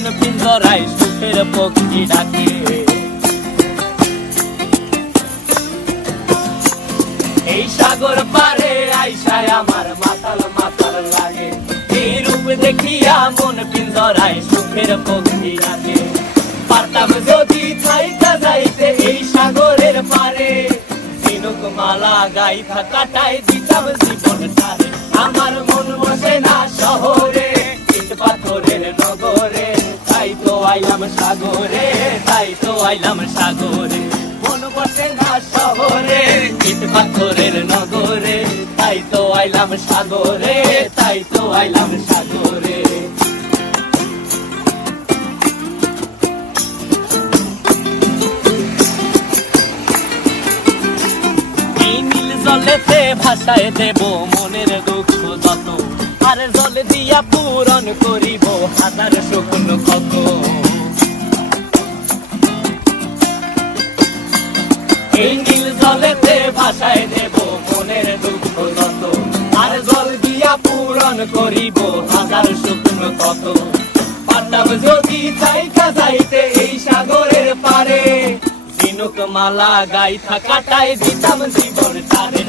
মন পিঞ্জরায় সুখের পক্ষী ডাকে। এই সাগর পারে আইসায় আমার মাতাল মাতাল লাগে, এই রূপ দেখিয়া মন পিঞ্জরায় সুখের পক্ষী ডাকে। পারতাম যদি থাইকা যাইতে এই সাগরের পারে, ঝিনুক মালা গাইথা কাটাই দিতাম জীবনটারে। আমার মন বসে না শহরে, ইট পাথরের নগরে, তাই তো আইলাম সাগরে, তাই তো আইলাম সাগরে। মন বসে না শহরে, ইট পাথরের নগরে, তাই তো আইলাম সাগরে, তাই তো আইলাম সাগরে। জলেতে ভাষায় দেব মনের দুঃখ যত, আর জল দিয়া পূরণ করিব হাজার শুকনো ক্ষত। এই নীল জলেতে ভাষায় দেব মনের দুঃখ যত, আর জল দিয়া পূরণ করিব হাজার শুকনো ক্ষত। পারতাম যদি থাইকা যাইতে এই সাগরের পারে, ঝিনুক মালা গাইথা কাটাই দিতাম জীবনটারে।